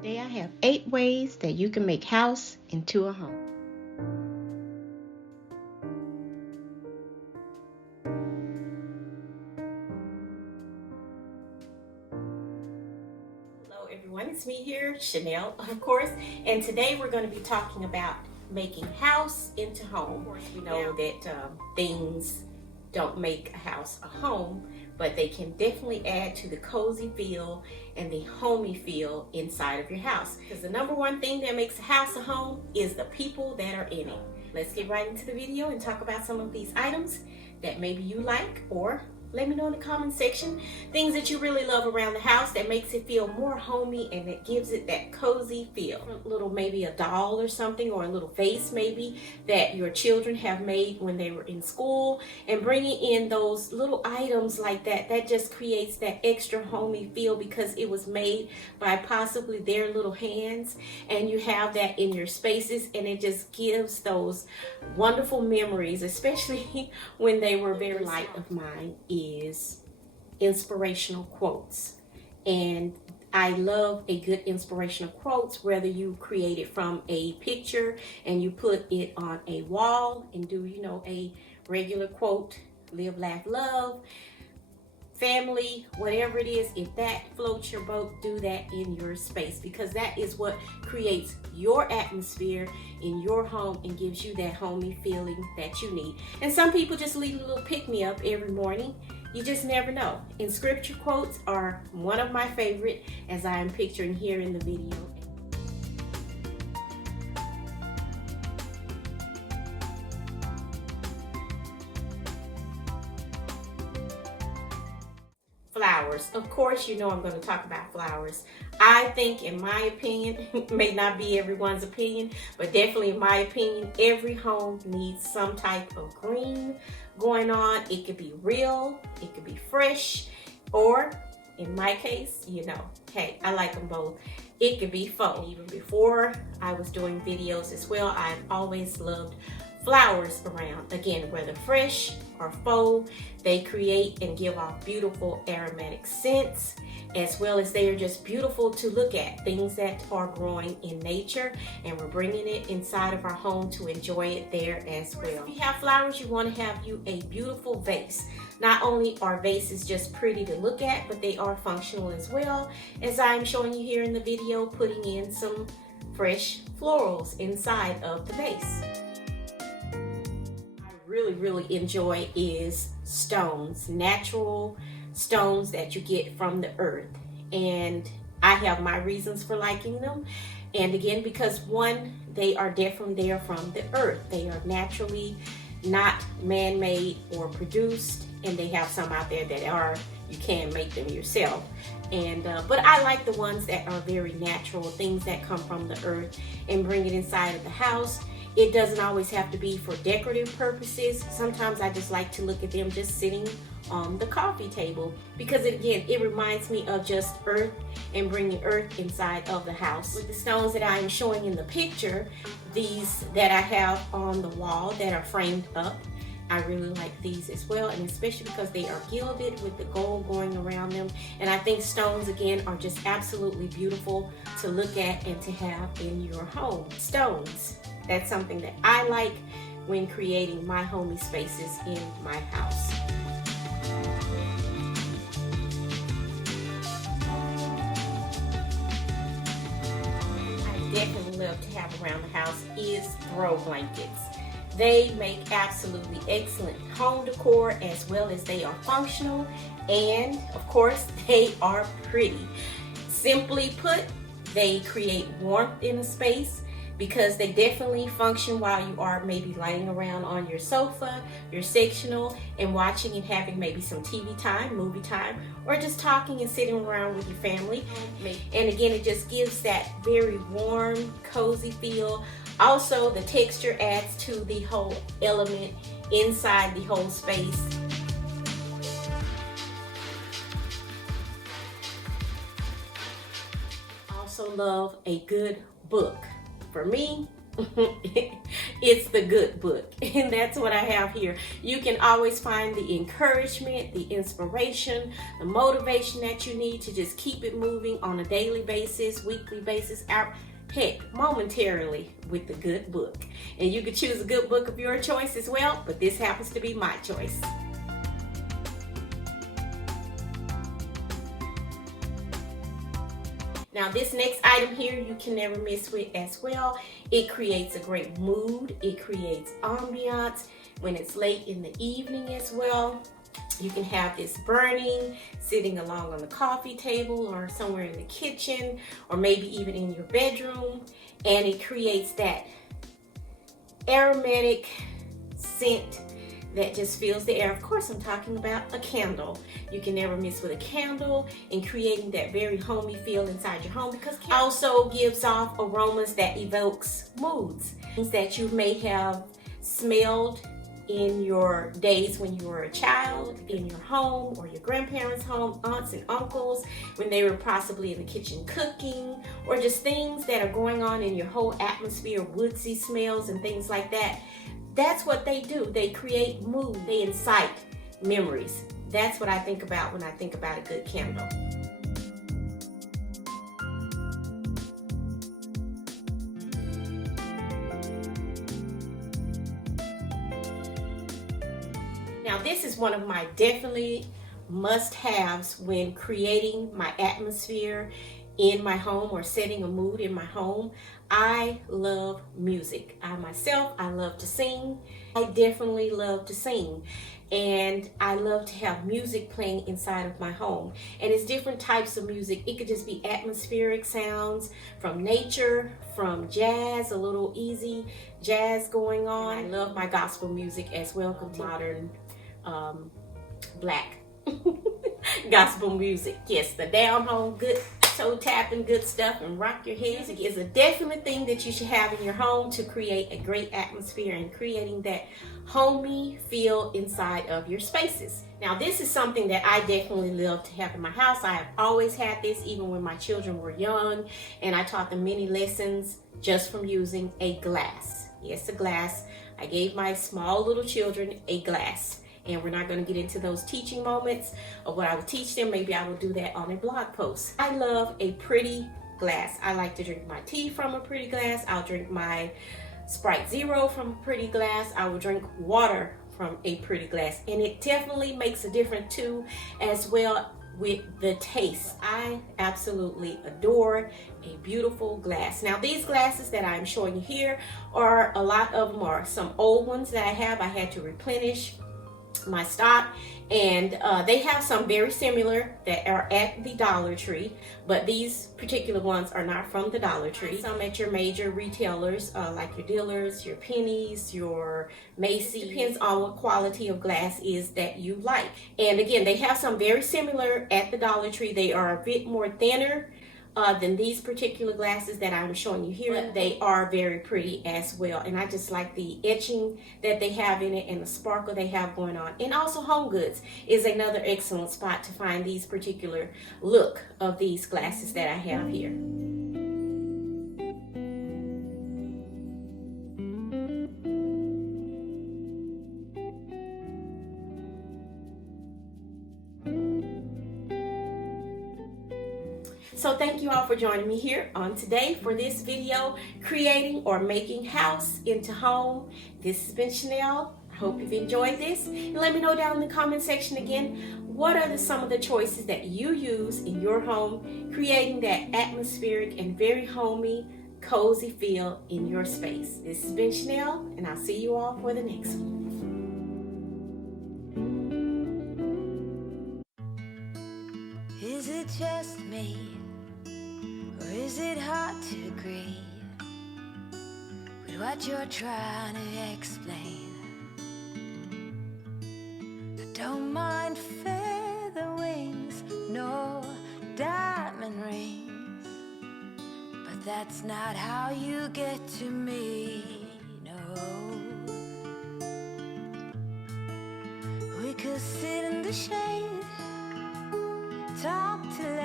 Today I have 8 ways that you can make house into a home. Hello everyone, it's me here, Chanel, of course, and today we're going to be talking about making house into home. Of course, we know that things don't make a house a home, but they can definitely add to the cozy feel and the homey feel inside of your house. Because the number one thing that makes a house a home is the people that are in it. Let's get right into the video and talk about some of these items that maybe you like, or let me know in the comment section things that you really love around the house that makes it feel more homey and that gives it that cozy feel. A little, maybe a doll or something, or a little vase maybe that your children have made when they were in school, and bringing in those little items like that, that just creates that extra homey feel because it was made by possibly their little hands, and you have that in your spaces, and it just gives those wonderful memories, especially when they were very light of mine, is inspirational quotes. And I love a good inspirational quotes, whether you create it from a picture and you put it on a wall and do, a regular quote, live, laugh, love, family, whatever it is. If that floats your boat, do that in your space, because that is what creates your atmosphere in your home and gives you that homey feeling that you need. And some people just leave a little pick-me-up every morning. You just never know. And scripture quotes are one of my favorite, as I am picturing here in the video. Flowers. Of course, I'm going to talk about flowers. I think, in my opinion, it may not be everyone's opinion, but definitely in my opinion, every home needs some type of green going on. It could be real, it could be fresh, or in my case, hey, I like them both. It could be faux. Even before I was doing videos as well, I've always loved flowers around. Again, whether fresh or faux, they create and give off beautiful aromatic scents, as well as they are just beautiful to look at. Things that are growing in nature, and we're bringing it inside of our home to enjoy it there as well. If you have flowers, you want to have you a beautiful vase. Not only are vases just pretty to look at, but they are functional as well, as I'm showing you here in the video, putting in some fresh florals inside of the vase. Really enjoy is stones, natural stones that you get from the earth, and I have my reasons for liking them. And again, because one, they are definitely there from the earth. They are naturally not man-made or produced, and they have some out there that are, you can make them yourself. And but I like the ones that are very natural, things that come from the earth, and bring it inside of the house. It doesn't always have to be for decorative purposes. Sometimes I just like to look at them just sitting on the coffee table, because it reminds me of just earth and bringing earth inside of the house. With the stones that I am showing in the picture, these that I have on the wall that are framed up, I really like these as well, and especially because they are gilded with the gold going around them. And I think stones, again, are just absolutely beautiful to look at and to have in your home. Stones, that's something that I like when creating my homey spaces in my house. I definitely love to have around the house is throw blankets. They make absolutely excellent home decor, as well as they are functional, and of course they are pretty. Simply put, they create warmth in a space, because they definitely function while you are maybe laying around on your sofa, your sectional, and watching and having maybe some TV time, movie time, or just talking and sitting around with your family. And again, it just gives that very warm, cozy feel. Also, the texture adds to the whole element inside the whole space. Also love a good book. For me, It's the good book, and that's what I have here. You can always find the encouragement, the inspiration, the motivation that you need to just keep it moving on a daily basis, weekly basis, heck, momentarily with the good book. And you could choose a good book of your choice as well, but this happens to be my choice. Now this next item here you can never miss with as well. It creates a great mood. It creates ambiance when it's late in the evening as well. You can have this burning, sitting along on the coffee table or somewhere in the kitchen, or maybe even in your bedroom. And it creates that aromatic scent that just fills the air. Of course, I'm talking about a candle. You can never miss with a candle in creating that very homey feel inside your home, because it also gives off aromas that evokes moods. Things that you may have smelled in your days when you were a child, in your home or your grandparents' home, aunts and uncles, when they were possibly in the kitchen cooking, or just things that are going on in your whole atmosphere, woodsy smells and things like that. That's what they do. They create mood. They incite memories. That's what I think about when I think about a good candle. Now this is one of my definitely must-haves when creating my atmosphere in my home or setting a mood in my home. I love music. I love to sing. I definitely love to sing. And I love to have music playing inside of my home. And it's different types of music. It could just be atmospheric sounds from nature, from jazz, a little easy jazz going on. And I love my gospel music as well, modern black gospel music. Yes, the down home, good toe tapping, good stuff, and rock your head. Music is a definite thing that you should have in your home to create a great atmosphere and creating that homey feel inside of your spaces. Now this is something that I definitely love to have in my house. I have always had this even when my children were young, and I taught them many lessons just from using a glass. Yes, a glass. I gave my small little children a glass. And we're not going to get into those teaching moments of what I would teach them. Maybe I will do that on a blog post. I love a pretty glass. I like to drink my tea from a pretty glass. I'll drink my Sprite Zero from a pretty glass. I will drink water from a pretty glass. And it definitely makes a difference too, as well with the taste. I absolutely adore a beautiful glass. Now these glasses that I'm showing you here are, a lot of them are some old ones that I have. I had to replenish my stock, and they have some very similar that are at the Dollar Tree, but these particular ones are not from the Dollar Tree. Some at your major retailers, like your Dillard's, your Penny's, your Macy's. Depends on what quality of glass is that you like. And again, they have some very similar at the Dollar Tree. They are a bit more thinner than these particular glasses that I'm showing you here. But they are very pretty as well, and I just like the etching that they have in it and the sparkle they have going on. And also Home Goods is another excellent spot to find these particular look of these glasses that I have here. So thank you all for joining me here on today for this video, creating or making house into home. This has been Chanel. I hope you've enjoyed this. And let me know down in the comment section again, what are some of the choices that you use in your home, creating that atmospheric and very homey, cozy feel in your space. This has been Chanel, and I'll see you all for the next one. Is it just me, or is it hard to agree with what you're trying to explain? I don't mind feather wings nor diamond rings, but that's not how you get to me, no. We could sit in the shade, talk till